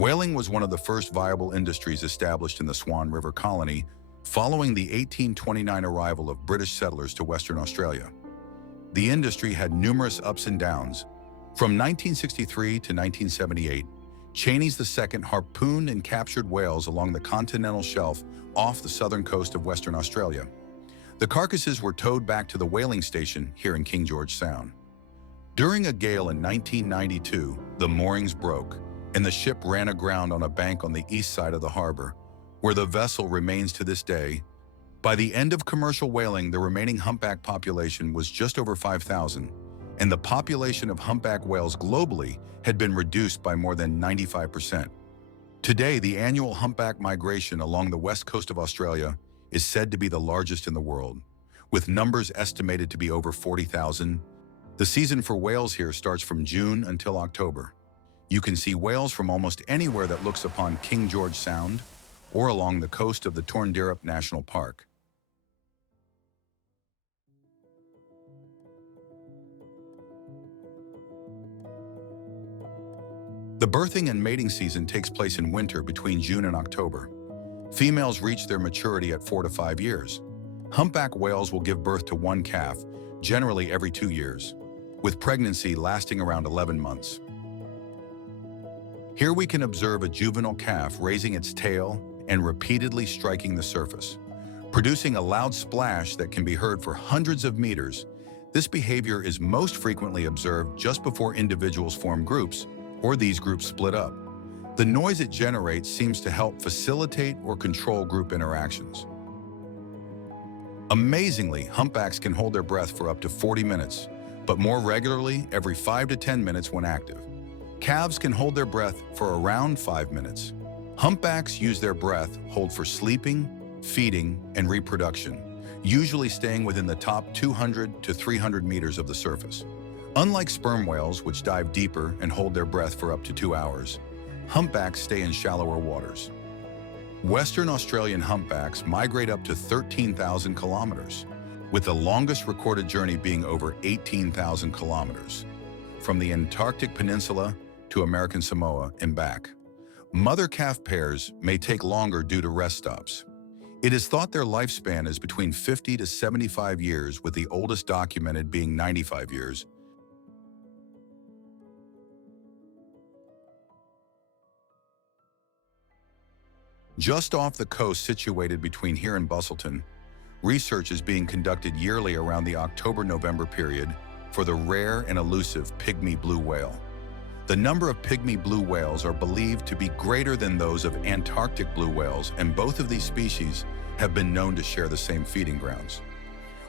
Whaling was one of the first viable industries established in the Swan River colony following the 1829 arrival of British settlers to Western Australia. The industry had numerous ups and downs. From 1963 to 1978, Cheney's II harpooned and captured whales along the continental shelf off the southern coast of Western Australia. The carcasses were towed back to the whaling station here in King George Sound. During a gale in 1992, the moorings broke, and the ship ran aground on a bank on the east side of the harbor, where the vessel remains to this day. By the end of commercial whaling, the remaining humpback population was just over 5,000, and the population of humpback whales globally had been reduced by more than 95%. Today, the annual humpback migration along the west coast of Australia is said to be the largest in the world, with numbers estimated to be over 40,000. The season for whales here starts from June until October. You can see whales from almost anywhere that looks upon King George Sound or along the coast of the Torndirrup National Park. The birthing and mating season takes place in winter between June and October. Females reach their maturity at 4 to 5 years. Humpback whales will give birth to one calf, generally every 2 years, with pregnancy lasting around 11 months. Here we can observe a juvenile calf raising its tail and repeatedly striking the surface, producing a loud splash that can be heard for hundreds of meters. This behavior is most frequently observed just before individuals form groups, or these groups split up. The noise it generates seems to help facilitate or control group interactions. Amazingly, humpbacks can hold their breath for up to 40 minutes, but more regularly every 5 to 10 minutes when active. Calves can hold their breath for around 5 minutes. Humpbacks use their breath hold for sleeping, feeding, and reproduction, usually staying within the top 200 to 300 meters of the surface. Unlike sperm whales, which dive deeper and hold their breath for up to 2 hours, humpbacks stay in shallower waters. Western Australian humpbacks migrate up to 13,000 kilometers, with the longest recorded journey being over 18,000 kilometers, from the Antarctic Peninsula to American Samoa and back. Mother-calf pairs may take longer due to rest stops. It is thought their lifespan is between 50 to 75 years, with the oldest documented being 95 years. Just off the coast situated between here and Busselton, research is being conducted yearly around the October-November period for the rare and elusive pygmy blue whale. The number of pygmy blue whales are believed to be greater than those of Antarctic blue whales, and both of these species have been known to share the same feeding grounds.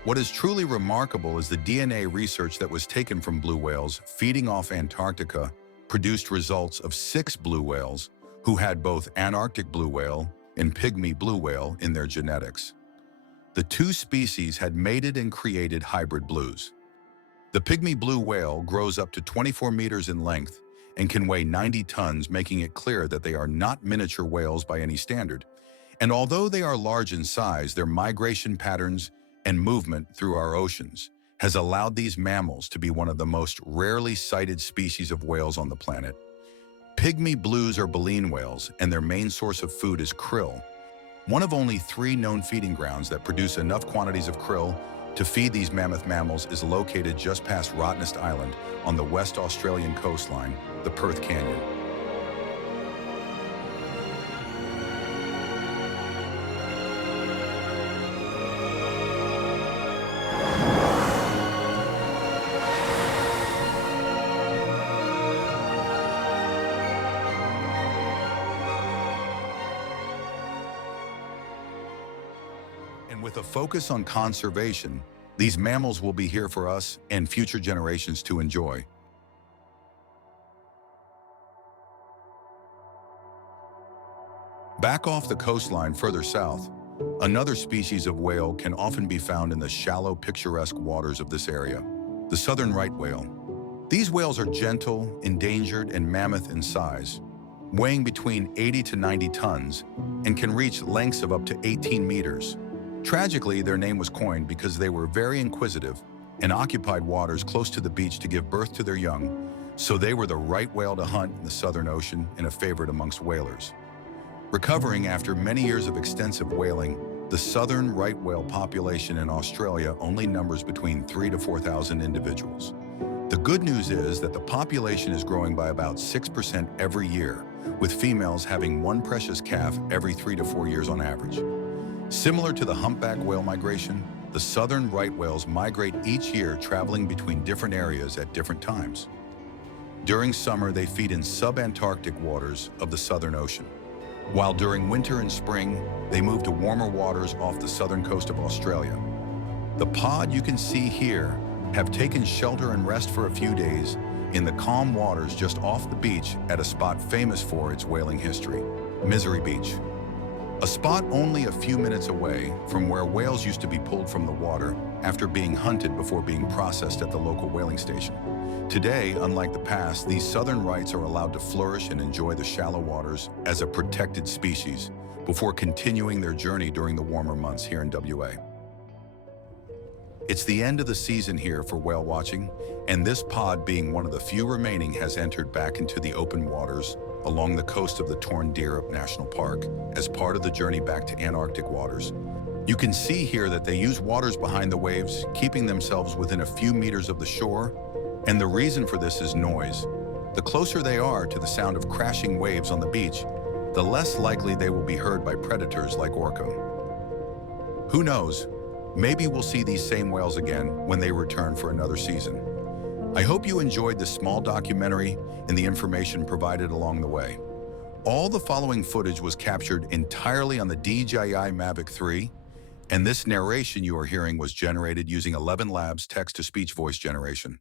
What is truly remarkable is the DNA research that was taken from blue whales feeding off Antarctica produced results of 6 blue whales who had both Antarctic blue whale and pygmy blue whale in their genetics. The 2 species had mated and created hybrid blues. The pygmy blue whale grows up to 24 meters in length and can weigh 90 tons, making it clear that they are not miniature whales by any standard. And although they are large in size, their migration patterns and movement through our oceans has allowed these mammals to be one of the most rarely sighted species of whales on the planet. Pygmy blues are baleen whales, and their main source of food is krill, one of only 3 known feeding grounds that produce enough quantities of krill to feed these mammoth mammals is located just past Rottnest Island on the West Australian coastline, the Perth Canyon. And with a focus on conservation, these mammals will be here for us and future generations to enjoy. Back off the coastline further south, another species of whale can often be found in the shallow, picturesque waters of this area, the southern right whale. These whales are gentle, endangered, and mammoth in size, weighing between 80 to 90 tons and can reach lengths of up to 18 meters. Tragically, their name was coined because they were very inquisitive and occupied waters close to the beach to give birth to their young, So they were the right whale to hunt in the Southern Ocean and a favorite amongst whalers. Recovering after many years of extensive whaling, the southern right whale population in Australia only numbers between 3,000 to 4,000 individuals. The good news is that the population is growing by about 6% every year, with females having one precious calf every 3 to 4 years on average. Similar to the humpback whale migration, the southern right whales migrate each year, traveling between different areas at different times. During summer, they feed in subantarctic waters of the Southern Ocean, while during winter and spring, they move to warmer waters off the southern coast of Australia. The pod you can see here have taken shelter and rest for a few days in the calm waters just off the beach at a spot famous for its whaling history, Misery Beach. A spot only a few minutes away from where whales used to be pulled from the water after being hunted before being processed at the local whaling station. Today, unlike the past, these southern rights are allowed to flourish and enjoy the shallow waters as a protected species before continuing their journey during the warmer months here in WA. It's the end of the season here for whale watching, and this pod, being one of the few remaining, has entered back into the open waters along the coast of the Torndirrup National Park as part of the journey back to Antarctic waters. You can see here that they use waters behind the waves, keeping themselves within a few meters of the shore, and the reason for this is noise. The closer they are to the sound of crashing waves on the beach, the less likely they will be heard by predators like orca. Who knows? Maybe we'll see these same whales again when they return for another season. I hope you enjoyed this small documentary and the information provided along the way. All the following footage was captured entirely on the DJI Mavic 3, and this narration you are hearing was generated using 11 Labs text-to-speech voice generation.